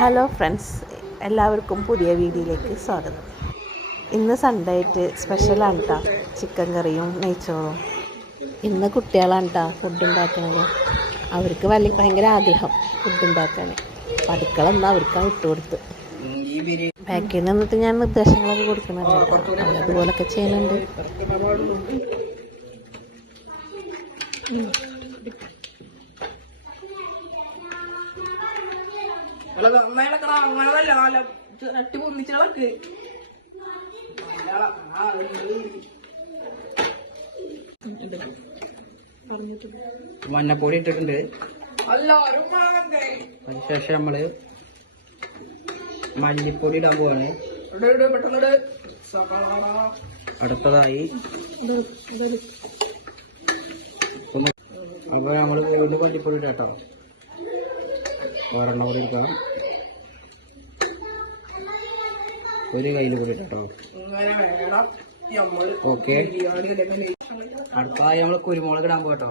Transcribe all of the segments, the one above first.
Hello friends, എല്ലാവർക്കും പുതിയ വീഡിയോയിലേക്ക് സ്വാഗതം. ഇന്ന് സൺഡേ ആയിട്ട് സ്പെഷ്യലാണ് കേട്ടോ, ചിക്കൻ കറിയും നെയ്ച്ചോറും. ഇന്ന് കുട്ടികളാണ് കേട്ടോ ഫുഡ് ഉണ്ടാക്കുന്നത്. അവർക്ക് ഭയങ്കര ആഗ്രഹം ഫുഡ് ഉണ്ടാക്കാൻ. അപ്പം അടുക്കള എന്നാൽ അവർക്കാണ് ഇട്ടുകൊടുത്ത്. ബാക്കിൽ നിന്നിട്ട് ഞാൻ നിർദ്ദേശങ്ങളൊക്കെ കൊടുക്കുന്നുണ്ട്, അവരതുപോലൊക്കെ ചെയ്യുന്നുണ്ട്. മഞ്ഞപ്പൊടി ഇട്ടിട്ടുണ്ട്. അതിനുശേഷം നമ്മള് മല്ലിപ്പൊടി ഇടാൻ പോവാണ്. അടുത്തതായി അപ്പൊ നമ്മള് വീണ്ടും മല്ലിപ്പൊടി ഇടാട്ടോ. ഒരെണ്ണം കൂടി എടുക്കാം. ഒരു കയ്യിൽ കൂടി ഇട്ടോ. ഓക്കെ, അടുത്തതായി നമ്മള് കുരുമുളക് ഇടാൻ പോകട്ടോ.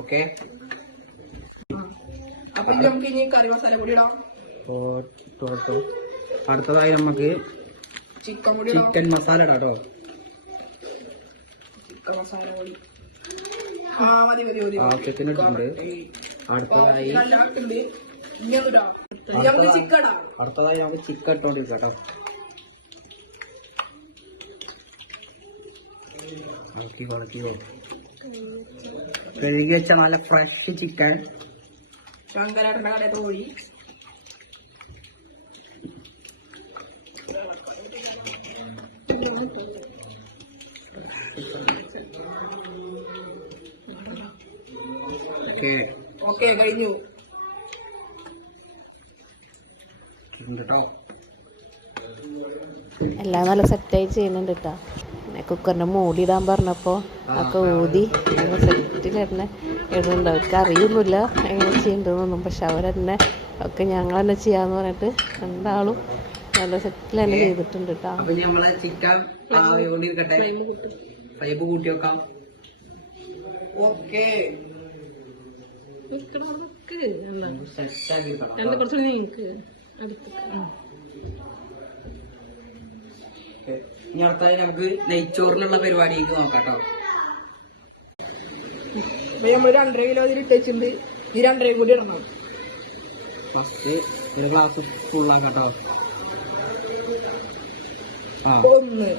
ഓക്കെ, കറി മസാല പൊടി ഇടാം. അടുത്തതായി നമുക്ക് ചിക്കൻ മസാല ഇടാട്ടോ. ചിക്കൻ മസാല പൊടി ആവശ്യത്തിന് ഇട്ടിട്ടുണ്ട്. അടുത്തതായി നമുക്ക് ചിക്കൻ ഇട്ടോണ്ടിരിക്കട്ടോ. കുളക്കിക്കോ. കഴുകി വെച്ച നല്ല ഫ്രഷ് ചിക്കൻ. ശങ്കരേട്ടൻ്റെ കടയിൽ കോഴി. ഓക്കെ, കഴിഞ്ഞു കേട്ടോ. എല്ലാം നല്ല സെറ്റായി ചെയ്യുന്നുണ്ട് കേട്ടോ. പിന്നെ കുക്കറിൻ്റെ മൂടി ഇടാൻ പറഞ്ഞപ്പോൾ ഒക്കെ ഊതി നല്ല സെറ്റിൽ തന്നെ ഇടുന്നുണ്ട്. അവർക്ക് അറിയൊന്നുമില്ല എങ്ങനെ ചെയ്യേണ്ടതെന്നൊന്നും, പക്ഷെ അവരെന്നെ ഒക്കെ ഞങ്ങൾ തന്നെ ചെയ്യാന്ന് പറഞ്ഞിട്ട് രണ്ടാളും നല്ല സെറ്റിൽ തന്നെ ചെയ്തിട്ടുണ്ട് കേട്ടോ. അപ്പൊ നമ്മളെ ചിക്കൻ പൈപ്പ് കൂട്ടി വെക്കാം. ഓക്കെ, സെറ്റാക്കി ഇനി അടുത്തായി നമുക്ക് നെയ്ച്ചോറിനുള്ള പരിപാടിക്ക് നോക്കാട്ടോ. നമ്മള് 2.5 കിലോ ഇതിലിട്ട് വെച്ചിട്ടുണ്ട്. ഈ 2.5 കൂടി ഇടണം. ഫസ്റ്റ് ഒരു ഗ്ലാസ് ഫുള്ളാക്കാട്ടോ. ഒന്ന്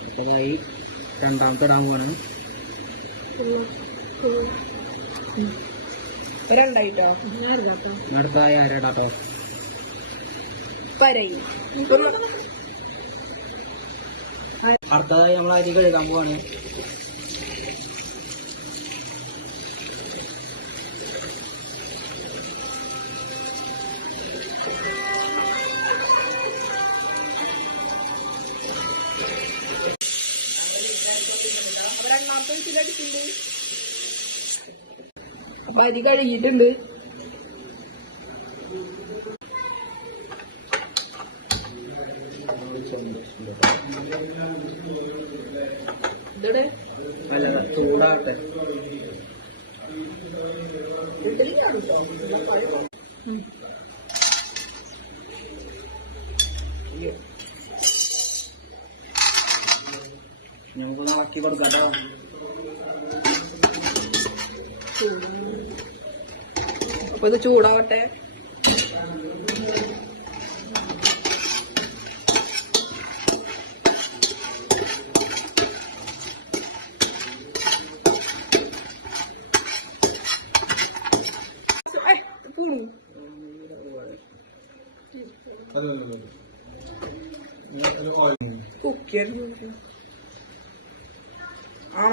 അടുത്തതായി രണ്ടാമത്തെ ഇടാൻ പോവാണ്. 2 അടുത്തതായി അരടാട്ടോ. അടുത്തതായി നമ്മൾ അരി കഴുകാൻ പോവാണ്. രണ്ടാമത്തെ വിസിലടിച്ചിട്ടുണ്ട്. അപ്പൊ അരി കഴുകിയിട്ടുണ്ട്. ചൂടാകട്ടെ. നമുക്കൊന്ന് ഇളക്കി കൊടുക്കാട്ടോ. അപ്പൊ ഇത് ചൂടാവട്ടെ.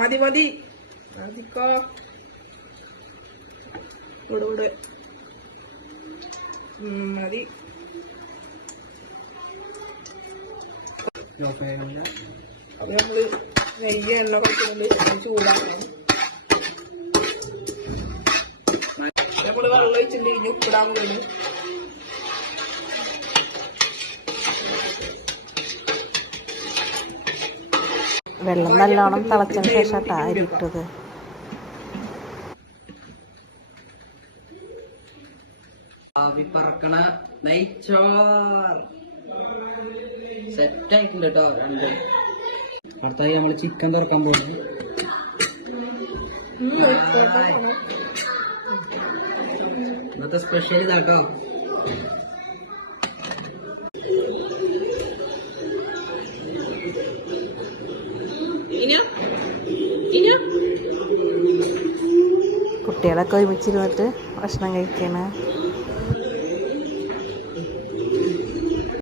മതി മതി മതിക്കോ. ഇവിടെ മതി. അപ്പൊ നമ്മള് നെയ്യ് എണ്ണ കുറച്ചിട്ടുണ്ട്. ചൂടാക്കണം. നമ്മള് വെള്ളം ഒഴിച്ചിട്ടുണ്ട്. ഇനി ഉപ്പിടാൻ കൂടി. വെള്ളം നല്ലോണം തിളച്ചതിന് ശേഷം അരി ഇട്ടത്. ആവി പറക്കണ നെയ്ച്ചോർ സെറ്റ് ആയിട്ടുണ്ട് കേട്ടോ. രണ്ട് അടുത്തായി നമ്മള് ചിക്കൻ തുറക്കാൻ പോകുന്നു. ഇന്നത്തെ സ്പെഷ്യൽ ഇതാട്ടോ. കുട്ടികളൊക്കെ ഒരുമിച്ചിരുന്നിട്ട് ഭക്ഷണം കഴിക്കണ